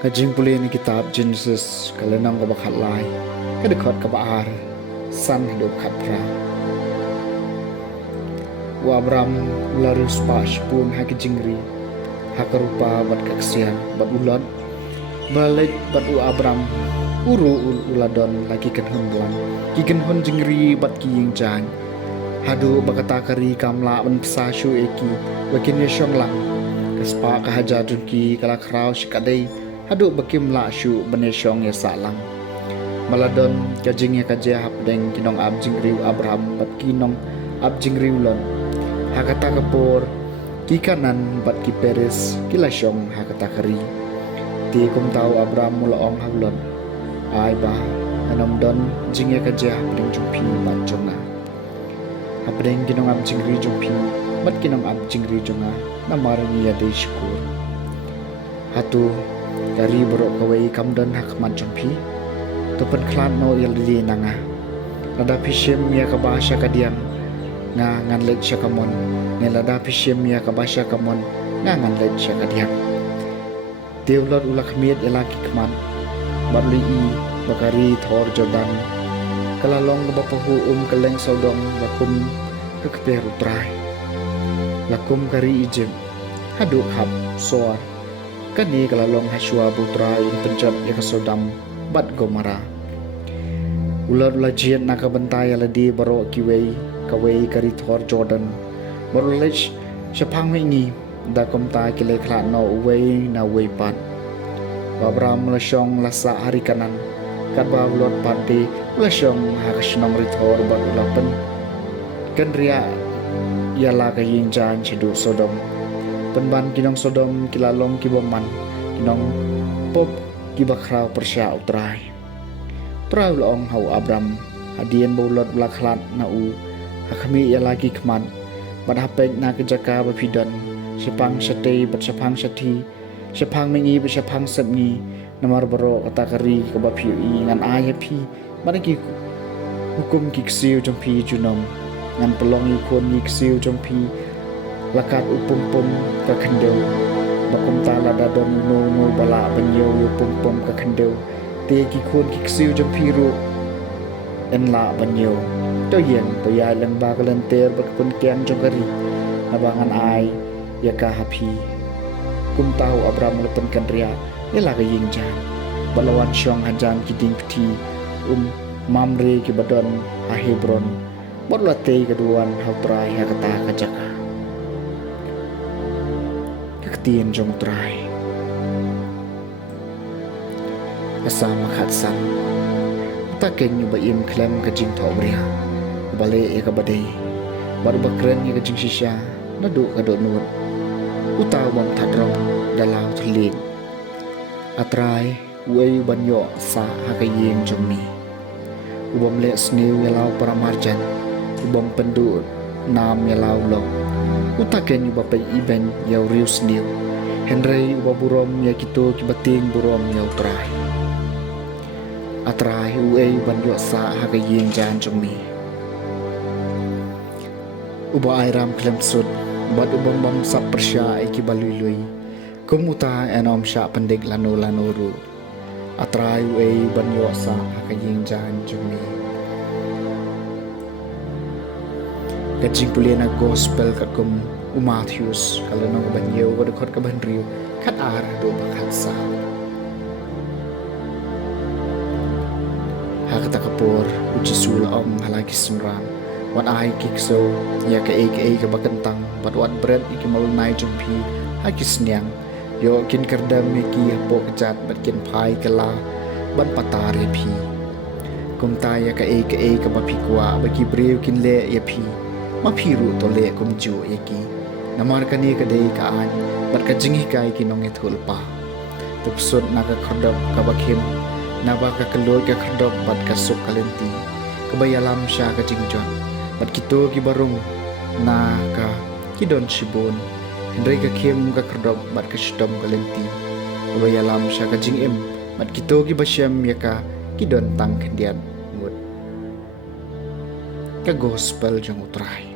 Kajing puli ni kitab Genesis kalenang ko bakhat lai kadekot ka baar san hidup khatra wa Abram larus pa shpun ha kijingri ha karupa bat kaksian bat ulad balik bat u Abram uru uladon lagi kan hunduan kigen hun jingri bat kiying jan hadu bakata kari kamla ban psa shu eki wakin yeshong lang kaspa kahaja dunki kala krau shikadai hadu bakim la shu beneshong ya salang maladon kajing ya kaje hapdeng kinong abjingriu Abraham bat kinong abjingriu lon hakata kapor ki kanan bat ki peres kilasyong hakata kari ti kum tau Abraham mulong haulon ai ba anom don jing ya kaje hapdeng jumpi bat jonga hapdeng kinong abjingriu jumpi bat kinong abjingriu jonga namarani ya de syukur hatu dari borok kawai kamdan hak manjumpi topan klan no yaldi nanga lada pishim ya kabasha kadiam nga nganlet syakamon ne lada pishim ya kabasha kamon nga nganlet syakadiam deulot ulak miet elaki kman barli bakari thor Jordan kalalong bapahu kaleng sodong bakum kekperu trai lakum kari ijem haduk hab soar kani kalalong Hashua putra in penjab ya kasodam bat Gomara ular lajian nakabantai aladi baro kiwei kawei kari thor Jordan baro lech syapang wingi da komta kile klat no uwei na wei pat Abraham lasyong lasa hari kanan kadba ulot pati lasyong hakasnong rithor bat ulapen kan ria yala kaying jan chidu Sodom penban kinong Sodom kilalong kiboman kinong pop kibakraw persya utray praw laong hau Abram hadien baulot blaklat na u hakami ya lagi kman badhapek na kejaka bapidan sepang sate bat sepang sati sepang mengi bat sepang sepni namar baro kata kari kebapiu ngan ayapi mariki hukum kiksiu jompi junong ngan pelongi kon kiksiu jompi lakat upum-pum ke kendeu bakum tala dadon no bala banyo upum-pum ke kendeu te ki khon ki ksiu jam phiru en la banyo to yen to ya lang ba kalan ter bat kun kyang jogari nabangan ai ya ka hapi kum tahu Abraham lepen kan ria ya la ka ying jan balawan syong hajan ki ding pti mamre ki badon ha Hebron bot la te keduan ha prai ha kata kajaka tien jong trai asama khatsan taken yu baim klem ka jing thobria bale e ka badai baru bakren ye ka jing shisha nadu ka do nut utaw bam thadrong dalau thlin atrai wei banyo sa hakayeng jommi ubam le snew yalau paramarjan ubam pendu nam yalau long utaken yu bapai iben yau rius niu Henry ubaburom ya kito kibating burom yau trai atrai uei banyo sa hakayeng jan jommi uba airam klemsud bad ubam bam sap persya iki balului kumuta enom sya pendek lanu ru atrai uei banyo sa hakayeng jan jommi kajing puliana gospel kakum Matthews kalau nang banyo ko dekot ka banriu kat ar do bakat sa hakata kapor uji sul om halagi sumram wat ai kikso ya ka ka bakentang pat wat bread iki malunai jumpi hakis niang yo kin kerdam ki po kejat bat kin phai kala ban patare phi kum ta ya ka bapi kwa baki brew kin le ya phi ma phi ru to le kum ju ya ki namar ka ni ka dei ka an bat ka jingi kai ki nong e thul pa tupsut na ka khrdop ka bakhim na ba ka kaloi ka khrdop bat ka suk kalenti kabayalam sya ka jingjon bat kito ki barung na ka kidon shibun hendrai ka khem ka khrdop bat ka shtom kalenti kabayalam sya ka jingem bat kito ki basyam ya ka kidon tang khendian mut ka gospel jong utrai